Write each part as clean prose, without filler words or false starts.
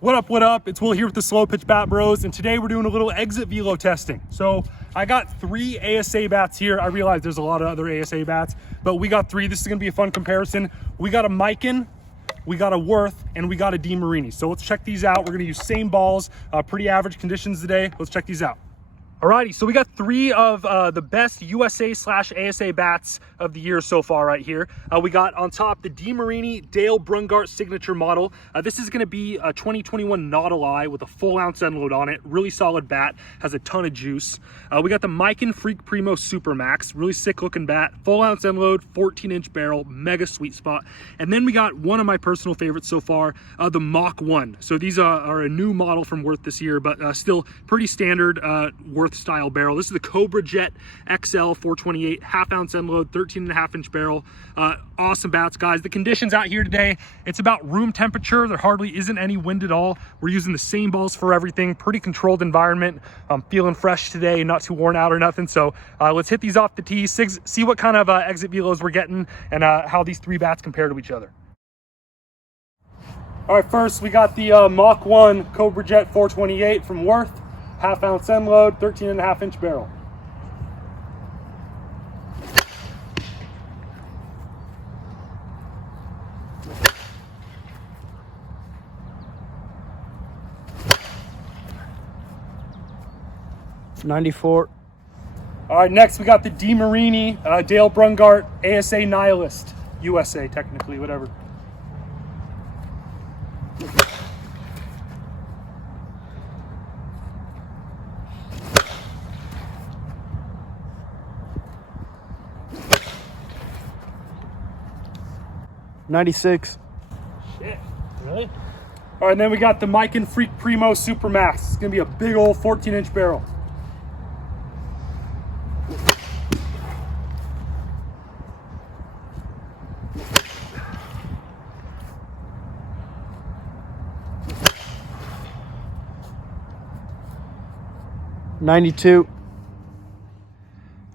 What up? It's Will here with the Slowpitch Bat Bros, and today we're doing a little exit velo testing. So I got 3 ASA bats here. I realize there's a lot of other ASA bats, but we got 3. This is gonna be a fun comparison. We got a Miken, we got a Worth, and we got a DeMarini. So let's check these out. We're gonna use same balls, pretty average conditions today. Let's check these out. Alrighty, so we got 3 of the best USA/ASA bats of the year so far right here. We got on top the DeMarini Dale Brungart signature model. This is going to be a 2021 Nautilus with a full ounce end load on it. Really solid bat, has a ton of juice. We got the Miken Freak Primo Supermax, really sick looking bat, full ounce end load, 14-inch barrel, mega sweet spot. And then we got one of my personal favorites so far, the Mach 1. So these are a new model from Worth this year, but still pretty standard Worth style barrel. This is the Cobrajet XL 428 half ounce end load, 13.5-inch barrel. Awesome bats, guys. The conditions out here today, it's about room temperature. There hardly isn't any wind at all. We're using the same balls for everything. Pretty controlled environment. I'm feeling fresh today, not too worn out or nothing. So let's hit these off the tee, see what kind of exit velos we're getting, and how these 3 bats compare to each other. All right, first we got the Mach 1 Cobrajet 428 from Worth. Half ounce end load, 13.5-inch barrel. $94. All right, next we got the DeMarini Dale Brungart ASA Nihilist, USA technically, whatever. $96. Shit, really? All right, and then we got the Miken Freak Primo Supermax. It's gonna be a big old 14-inch barrel. $92.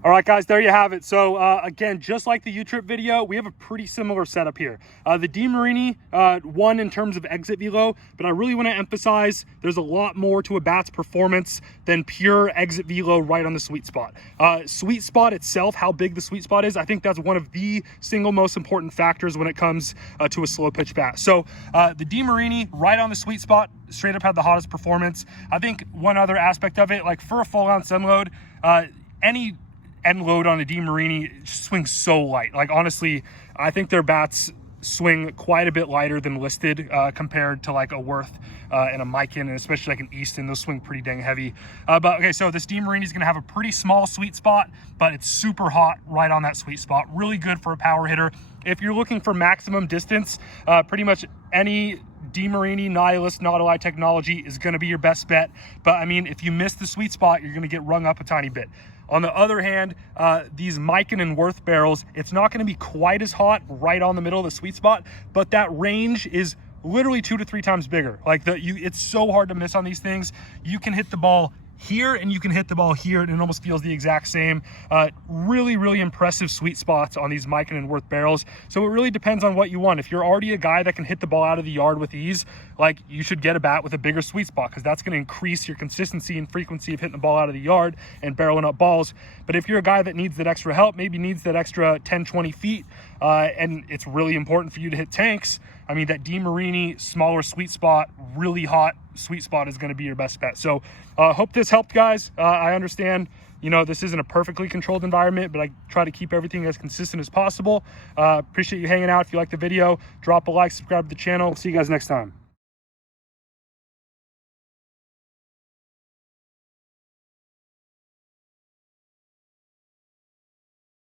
All right, guys, there you have it. So again, just like the U-Trip video, we have a pretty similar setup here. The DeMarini won in terms of exit velo, but I really want to emphasize there's a lot more to a bat's performance than pure exit velo right on the sweet spot. Sweet spot itself, how big the sweet spot is, I think that's one of the single most important factors when it comes to a slow pitch bat. So the DeMarini right on the sweet spot, straight up had the hottest performance. I think one other aspect of it, like for a full ounce end load, any end load on a DeMarini swings so light. Like honestly, I think their bats swing quite a bit lighter than listed compared to like a Worth and a Miken, and especially like an Easton. Those swing pretty dang heavy. But okay, so this DeMarini is gonna have a pretty small sweet spot, but it's super hot right on that sweet spot. Really good for a power hitter. If you're looking for maximum distance, pretty much any DeMarini Nihilist Nautilus technology is going to be your best bet. But I mean, if you miss the sweet spot, you're going to get rung up a tiny bit. On the other hand, these Miken and Worth barrels, it's not going to be quite as hot right on the middle of the sweet spot, but that range is literally 2 to 3 times bigger. Like it's so hard to miss on these things. You can hit the ball here and you can hit the ball here and it almost feels the exact same. Really impressive sweet spots on these Miken and Worth barrels. So it really depends on what you want. If you're already a guy that can hit the ball out of the yard with ease, like you should get a bat with a bigger sweet spot, because that's going to increase your consistency and frequency of hitting the ball out of the yard and barreling up balls. But if you're a guy that needs that extra help, maybe needs that extra 10-20 feet, and it's really important for you to hit tanks, I mean, that DeMarini smaller sweet spot, really hot sweet spot is going to be your best bet. So hope this helped, guys. I understand, you know, this isn't a perfectly controlled environment, but I try to keep everything as consistent as possible. Appreciate you hanging out. If you like the video, drop a like, subscribe to the channel. See you guys next time.